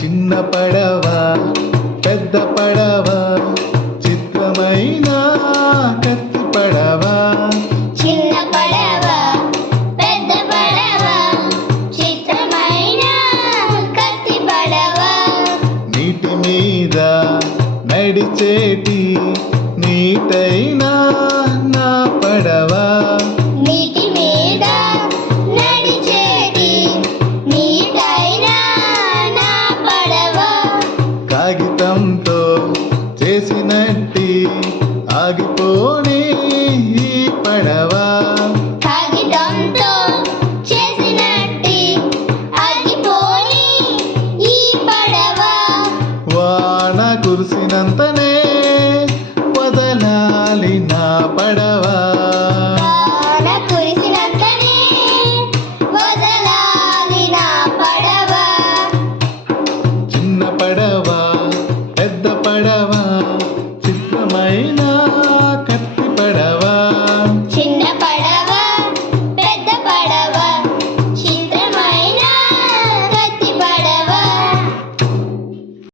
చిన్న పడవ పెద్ద పడవ చిత్రమైన కత్తి పడవ. చిన్న పడవ పెద్ద పడవ చిత్రమైన కత్తి పడవ. నీటి మీద నడిచేటి నీటైన నా పడవ. నీటి మీద నడిచేటి నీటైన నా పడవ. కాగితంతో చేసినట్టి ఆగిపోని ఈ పడవ. కాగితంతో చేసినట్టి ఆగిపోని ఈ పడవ. వాన కురిసినంత